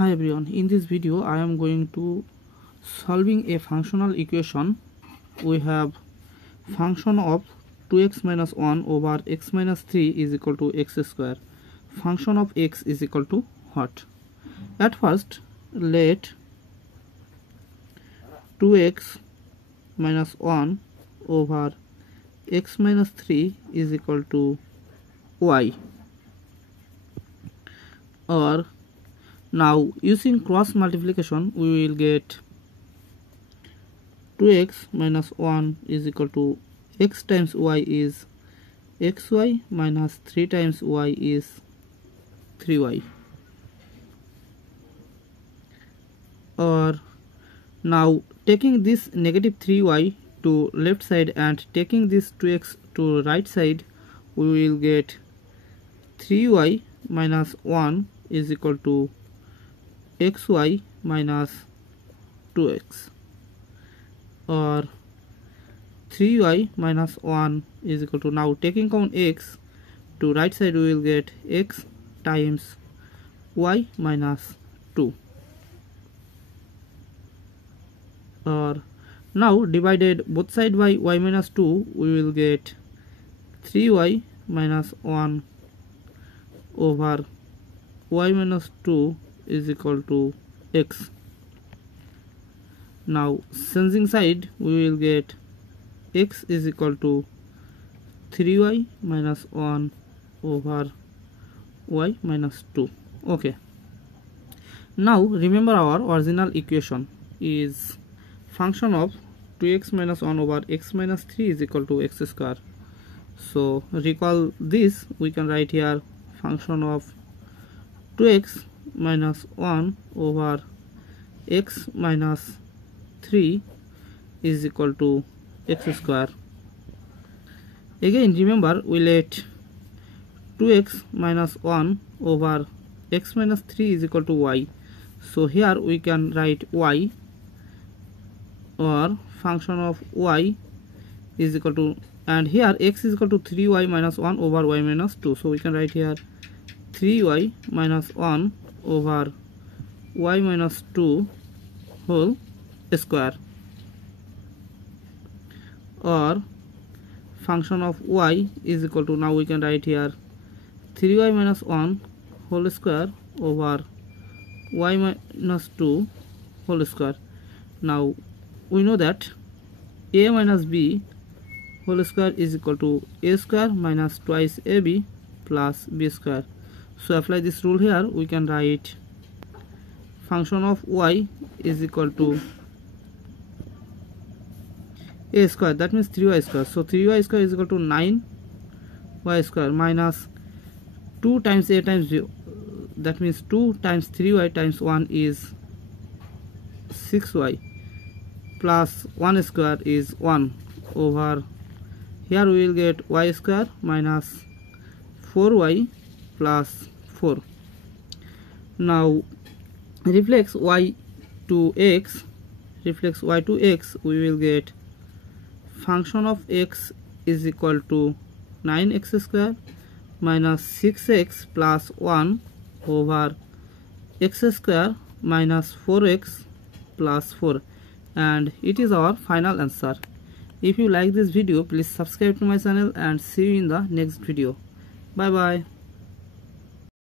Hi everyone, in this video I am going to solving a functional equation. We have function of 2x minus 1 over x minus 3 is equal to x square. Function of x is equal to what? At first, let 2x minus 1 over x minus 3 is equal to y, or now using cross multiplication we will get 2x minus 1 is equal to x times y is xy minus 3 times y is 3y, or now taking this negative 3y to left side and taking this 2x to right side, we will get 3y minus 1 is equal to xy minus 2x, or 3y minus 1 is equal to, now taking common x to right side, we will get x times y minus 2, or now divided both side by y minus 2, we will get 3y minus 1 over y minus 2 is equal to x. Now changing side, we will get x is equal to 3y minus 1 over y minus 2. Okay, now remember our original equation is function of 2x minus 1 over x minus 3 is equal to x square. So recall this, we can write here function of 2x minus 1 over x minus 3 is equal to x square. Again remember, we let 2x minus 1 over x minus 3 is equal to y. So here we can write y, or function of y is equal to, and here x is equal to 3y minus 1 over y minus 2. So we can write here 3y minus 1 over y minus 2 whole square, or function of y is equal to, now we can write here 3y minus 1 whole square over y minus 2 whole square. Now we know that a minus b whole square is equal to a square minus twice ab plus b square. So apply this rule here, we can write function of y is equal to a square, that means 3y square. So 3y square is equal to 9y square minus 2 times a times b, that means 2 times 3y times 1 is 6y, plus 1 square is 1 over, here we will get y square minus 4y plus 4. Now reflex y to x, we will get function of x is equal to 9x square minus 6x plus 1 over x square minus 4x plus 4, and it is our final answer. If you like this video, please subscribe to my channel and see you in the next video. Bye bye.